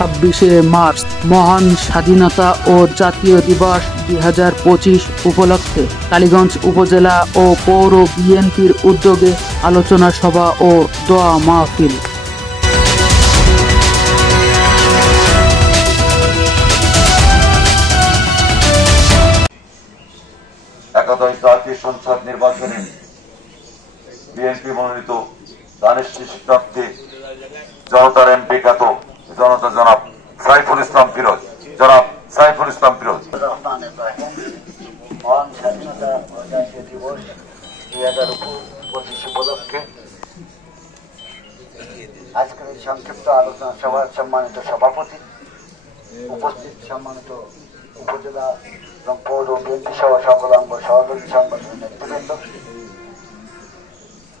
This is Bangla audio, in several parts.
26শে মার্চ মহান স্বাধীনতা ও জাতীয় দিবস 2025 উপলক্ষে কালীগঞ্জ উপজেলা ও পৌর বিএনপির উদ্যোগে আলোচনা সভা ও দোয়া মাহফিল। একাদশ জাতীয় সংসদ নির্বাচনে বিএনপি মনোনীত ধানের শীষ প্রার্থী জনতার এমপি খ্যাত জনতা জনাব সাইফুল ইসলাম ফিরোজ। মহান স্বাধীনতা ও জাতীয় দিবস 2025 উপলক্ষে আজকের এই সংক্ষিপ্ত আলোচনা সভার সম্মানিত সভাপতি, উপস্থিত সম্মানিত উপজেলা এবং পৌর বিএনপি সহ সকল অঙ্গ সহযোগী সংগঠনের নেতৃবৃন্দ,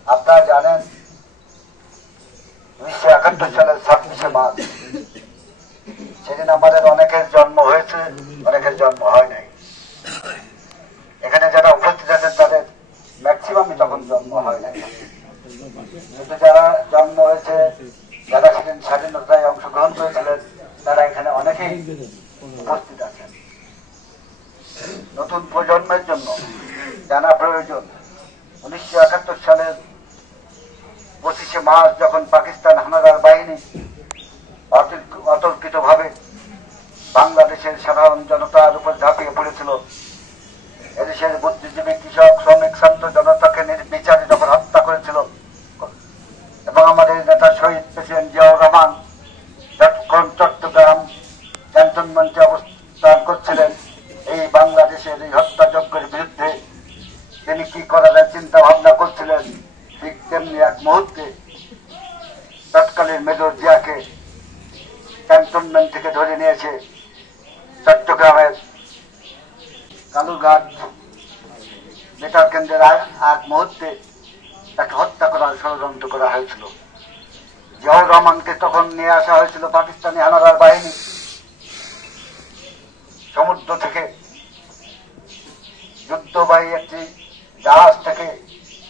আপনারা জানেন 1971 সালের 26শে মার্চ সেদিন আমাদের অনেকের জন্ম হয়েছে, অনেকের জন্ম হয় নাই। এখানে যারা উপস্থিত আছেন তাদের ম্যাক্সিমামই তখন জন্ম হয় নাই, কিন্তু যারা জন্ম হয়েছে, যারা সেদিন স্বাধীনতায় অংশগ্রহণ করেছিলেন, তারা এখানে অনেকেই উপস্থিত আছেন। নতুন প্রজন্মের জন্য জানা প্রয়োজন 1971 সালের 25শে মার্চ যখন পাকিস্তান হানাদার বাহিনী অতর্কিতভাবে বাংলাদেশের সাধারণ জনতার উপর ঝাঁপিয়ে পড়েছিল, এদেশের বুদ্ধিজীবী, কৃষক, শ্রমিক, ছাত্র জনতাকে নির্বিচারে যখন হত্যা করেছিল এবং আমাদের নেতা শহীদ প্রেসিডেন্ট জিয়াউর রহমান যতক্ষণ চট্টগ্রাম ক্যান্টনমেন্টে অবস্থান করছিলেন, এই বাংলাদেশের এই হত্যাযজ্ঞের বিরুদ্ধে তিনি কি করা যায় চিন্তা ভাবনা করছিলেন, ঠিক তেমনি এক মুহূর্তে তৎকালীন মেজর জিয়াকে ক্যান্টনমেন্ট থেকে ধরে নিয়েছে চট্টগ্রামের কালুরঘাট বেতার কেন্দ্রের এক মুহূর্তে তাকে হত্যা করার ষড়যন্ত্র করা হয়েছিল। জিয়াউর রহমানকে তখন নিয়ে আসা হয়েছিল পাকিস্তানি হানাদার বাহিনী সমুদ্র থেকে যুদ্ধবাহী একটি জাহাজ থেকে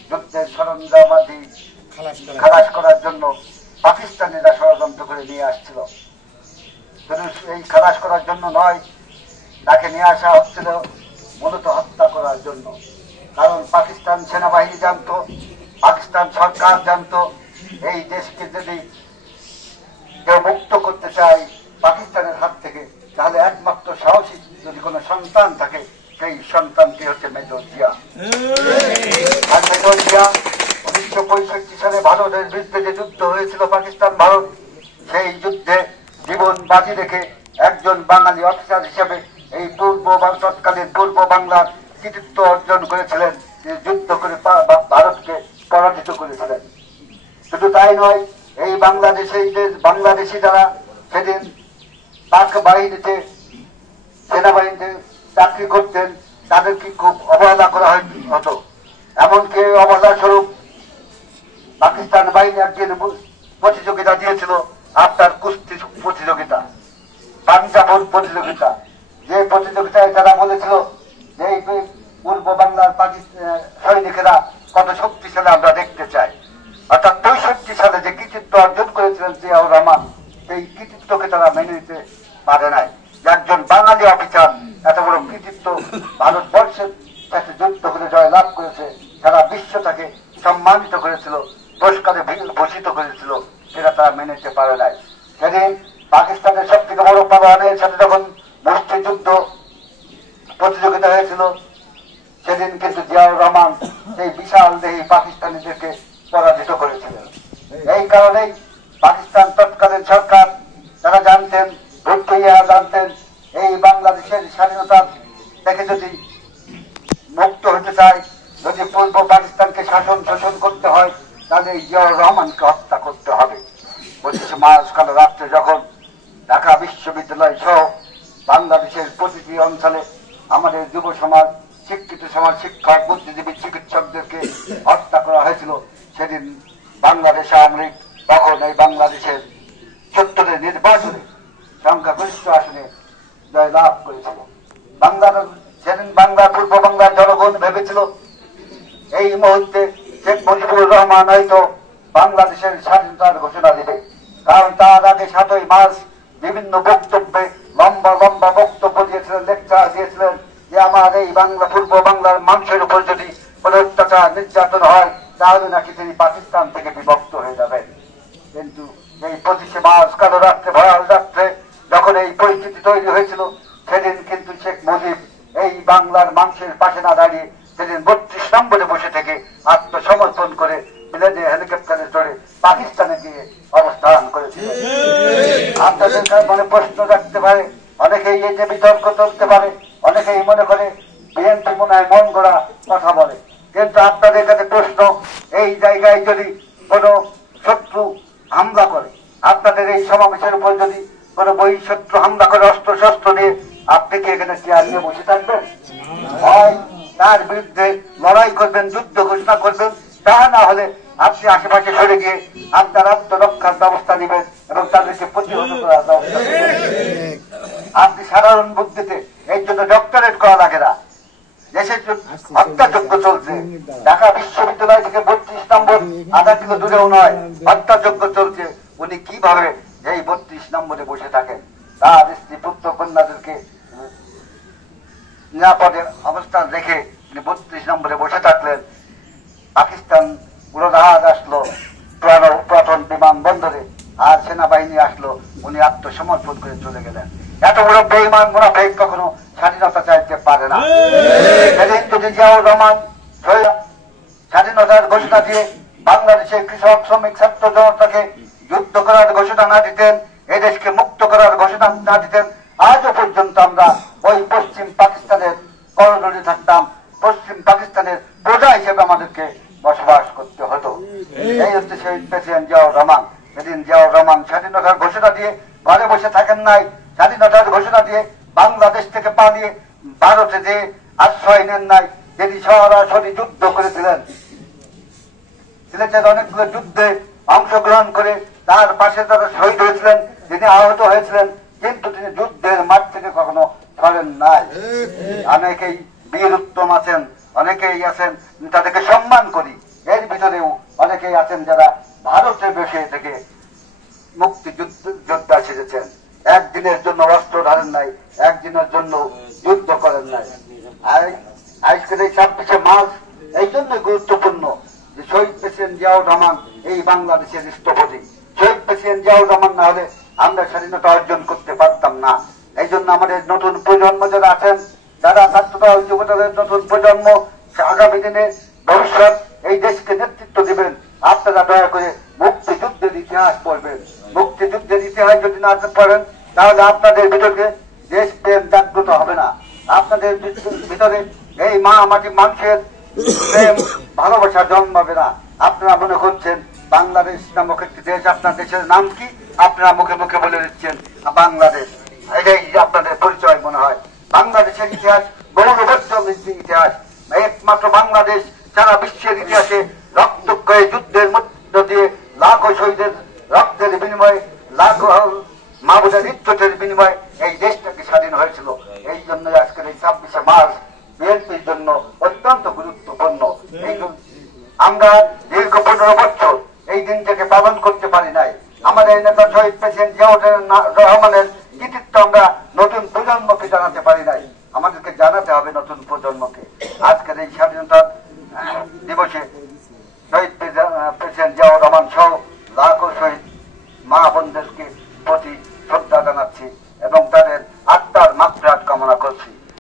যুদ্ধের সরঞ্জামাদি খালাস করার জন্য পাকিস্তানিরা ষড়যন্ত্র করে নিয়ে আসছিল। শুধু এই খালাস করার জন্য নয়, তাকে নিয়ে আসা হচ্ছিল মূলত হত্যা করার জন্য। কারণ পাকিস্তান সেনাবাহিনী জানতো, পাকিস্তান সরকার জানতো, এই দেশকে যদি কেউ মুক্ত করতে চায় পাকিস্তানের হাত থেকে, তাহলে একমাত্র সাহসী যদি কোনো সন্তান থাকে, সেই সন্তানটি হচ্ছে মেজর জিয়া। আর মেজর জিয়া 1965 সালে ভারতের বিরুদ্ধে যে যুদ্ধ হয়েছিল পাকিস্তান ভারত, সেই যুদ্ধে জীবন বাজি রেখে একজন বাঙালি অফিসার হিসেবে এই তৎকালীন পূর্ব বাংলার কৃতিত্ব অর্জন করেছিলেন, যুদ্ধ করে ভারতকে পরাজিত করেছিলেন। শুধু তাই নয়, এই বাংলাদেশি যারা সেদিন পাক বাহিনীতে সেনাবাহিনীতে চাকরি করতেন, তাদেরকে খুব অবহেলা করা হতো। এমনকি অবহেলা স্বরূপ পাকিস্তান বাহিনী একদিন প্রতিযোগিতা দিয়েছিল, আপনার কুস্তি প্রতিযোগিতা, পাঞ্জাবর প্রতিযোগিতা, যে প্রতিযোগিতায় তারা বলেছিল যে এই পূর্ব বাংলার সৈনিকেরা কত শক্তিশালী আমরা দেখতে চাই। অর্থাৎ 65 সালে যে কৃতিত্ব অর্জন করেছিলেন জিয়াউর রহমান, সেই কৃতিত্বকে তারা মেনে নিতে পারে নাই। একজন বাঙালি অফিসার এত বড় কৃতিত্ব ভারতবর্ষের কাছে যুদ্ধ করে জয় লাভ করেছে, সারা বিশ্ব তাকে সম্মানিত করেছিল, পুরস্কারে ভূষিত করেছিল, সেটা তারা মেনে নিতে পারে নাই। সেদিন পাকিস্তানের সব থেকে বড় পালোয়ানের সাথে যখন মুষ্টিযুদ্ধ প্রতিযোগিতা হয়েছিল, সেদিন কিন্তু জিয়াউর রহমান সেই বিশাল দেহী পাকিস্তানিদেরকে পরাজিত করেছিলেন। এই কারণেই পাকিস্তান তৎকালীন সরকার তারা জানতেন, ভুট্টোয়া জানতেন, এই বাংলাদেশের স্বাধীনতা থেকে যদি মুক্ত হতে চায়, যদি পূর্ব পাকিস্তানকে শাসন শোষণ করতে হয়, তাহলে এই জিয়াউর রহমানকে হত্যা করতে হবে। 25শে মার্চ কাল রাত্রে যখন ঢাকা বিশ্ববিদ্যালয় সহ বাংলাদেশের প্রতিটি অঞ্চলে আমাদের যুব সমাজ, শিক্ষিত সমাজ, শিক্ষক, বুদ্ধিজীবী, চিকিৎসকদেরকে হত্যা করা হয়েছিল, সেদিন বাংলাদেশ আওয়ামী লীগ তখন এই বাংলাদেশের ৭০ নির্বাচনে সংখ্যাগরিষ্ঠ আসনে জয় লাভ করেছিল। সেদিন পূর্ব বাংলার জনগণ ভেবেছিল এই মুহূর্তে শেখ মুজিবুর রহমান হয়তো বাংলাদেশের স্বাধীনতার ঘোষণা দেবে, কারণ তার আগে 7ই মার্চ বিভিন্ন বক্তব্যে লম্বা লম্বা বক্তব্য দিয়েছিলেন, লেকচার দিয়েছিলেন যে আমার এই বাংলা পূর্ব বাংলার মানুষের উপর যদি কোনো অত্যাচার নির্যাতন হয় তাহলে নাকি তিনি পাকিস্তান থেকে বিভক্ত হয়ে যাবেন। কিন্তু এই 25শে মার্চ কালো রাত্রে, ভয়াল রাত্রে যখন এই পরিস্থিতি তৈরি হয়েছিল, সেদিন কিন্তু শেখ মুজিব এই বাংলার মানুষের পাশে না দাঁড়িয়ে সেদিন 32 নম্বরে বসে থেকে আত্মসমর্পণ করে প্লেনে হেলিকপ্টারে চড়ে পাকিস্তানে গিয়ে অবস্থান করেছিলেন। আপনাদের মনে প্রশ্ন রাখতে পারে, অনেকেই এই যে বিতর্ক চলতে পারে, অনেকেই মনে করে বিএনপি মনে হয় মন গড়া কথা বলে। কিন্তু আপনাদের কাছে প্রশ্ন, এই জায়গায় যদি কোনো শত্রু হামলা করে, আপনাদের এই সমাবেশের উপর যদি কোনো বহিঃশত্রু হামলা করে অস্ত্র শস্ত্র নিয়ে, আপনি কি এখানে চেয়ার নিয়ে বসে থাকবেন? হয় তার বিরুদ্ধে লড়াই করবেন, যুদ্ধ ঘোষণা করবেন, তা না হলে আপনি আশেপাশে সরে গিয়ে আপনার আত্মরক্ষার ব্যবস্থা নেবেন এবং তাদেরকে প্রতিহত করার ব্যবস্থা নেবেন। আপনি সাধারণ বুদ্ধিতে এই জন্য ডক্টরেট করা লাগে না। দেশে হত্যাযজ্ঞ চলছে, ঢাকা বিশ্ববিদ্যালয় থেকে 32 নম্বর আধা কিলো দূরেও নয়, হত্যাযজ্ঞ চলছে। উনি কিভাবে এই 32 নম্বরে বসে থাকেন? তার স্ত্রী পুত্র কন্যাদেরকে নিরাপদে অবস্থান রেখে 32 নম্বরে বসে থাকলেন। পাকিস্তান উড়োজাহাজ আসলো পুরাতন বিমানবন্দরে, আর সেনাবাহিনী আসলো, উনি আত্মসমর্পণ করে চলে গেলেন। এত বড় বেঈমান মুনাফিক কখনো স্বাধীনতা চাইতে পারে না। সেদিন যদি জিয়াউর রহমান স্বাধীনতার ঘোষণা দিয়ে বাংলাদেশের কৃষক, শ্রমিক, ছাত্র জনতাকে যুদ্ধ করার ঘোষণা না দিতেন, এদেশকে মুক্ত করার ঘোষণা না দিতেন, আজও পর্যন্ত আমরা ওই পশ্চিম পাকিস্তানের করদরে থাকতাম, পশ্চিম পাকিস্তানের প্রজা হিসেবে আমাদেরকে বসবাস করতে হতো। এই হচ্ছে শহীদ প্রেসিডেন্ট জিয়াউর রহমান। সেদিন জিয়াউর রহমান স্বাধীনতার ঘোষণা দিয়ে ঘরে বসে থাকেন নাই, স্বাধীনতার ঘোষণা দিয়ে বাংলাদেশ থেকে পালিয়ে ভারতে যে আশ্রয় নেন নাই, তিনি সরাসরি যুদ্ধ করেছিলেন। সিলেটের অনেকগুলো যুদ্ধে অংশগ্রহণ করে তার পাশে তারা শহীদ হয়েছিলেন, তিনি আহত হয়েছিলেন, কিন্তু তিনি যুদ্ধের মাঠ থেকে কখনো সরেন নাই। অনেকেই বীর উত্তম আছেন, অনেকেই আছেন তাদেরকে সম্মান করি, এর ভিতরেও অনেকেই আছেন যারা ভারতে বসে থেকে মুক্তিযোদ্ধা সেজেছেন। একদিনের জন্য অস্ত্র ধরেন নাই, একদিনের জন্য যুদ্ধ করেন নাই। আজকের এই 26শে মার্চ এই জন্য গুরুত্বপূর্ণ যে শহীদ প্রেসিডেন্ট জিয়াউর রহমান এই বাংলাদেশের স্থপতি। শহীদ প্রেসিডেন্ট জিয়াউর রহমান না হলে আমরা স্বাধীনতা অর্জন করতে পারতাম না। এই জন্য আমাদের নতুন প্রজন্ম যারা আছেন, যারা ছাত্রদল যুবদলের নতুন প্রজন্ম, আগামী দিনে ভবিষ্যৎ এই দেশকে নেতৃত্ব দেবেন, আপনারা দয়া করে মুক্তিযুদ্ধের ইতিহাস পড়বেন। মুক্তিযুদ্ধের ইতিহাস যদি না পড়েন তাহলে আপনাদের ভিতরে দেশ প্রেম জাগ্রত হবে না, আপনাদের ভিতরে এই মা মাটি মানুষের প্রেম ভালোবাসা জন্মাবে না। আপনারা মনে করছেন বাংলাদেশ নামক একটি দেশ, আপনার দেশের নাম কি? আপনারা মুখে মুখে বলে দিচ্ছেন বাংলাদেশ, এটাই আপনাদের পরিচয় মনে হয়। বাংলাদেশের ইতিহাস বহু বছর ইতিহাস, একমাত্র বাংলাদেশ সারা বিশ্বের ইতিহাসে রক্তক্ষয়ী যুদ্ধের মধ্য দিয়ে লাখো শহীদের রক্তের বিনিময়ে, লাখো মাহবুবের ইজ্জতের বিনিময়ে এই দেশটাকে স্বাধীন হয়েছিল। এই জন্য আজকের এই 26শে মার্চ বিএনপির জন্য অত্যন্ত গুরুত্বপূর্ণ। আমরা দীর্ঘ 15 বছর এই দিনটাকে পালন করতে পারি নাই। আমাদের নেতা শহীদ প্রেসিডেন্ট জিয়াউর রহমানের কৃতিত্ব আমরা নতুন প্রজন্মকে জানাতে পারি নাই। আমাদেরকে জানাতে হবে নতুন প্রজন্মকে। আজকের এই স্বাধীনতা দিবসে শহীদ প্রেসিডেন্ট জিয়াউর রহমান সহ লাখো শহীদ মা বোনদেরকে প্রতি শ্রদ্ধা জানাচ্ছি এবং তাদের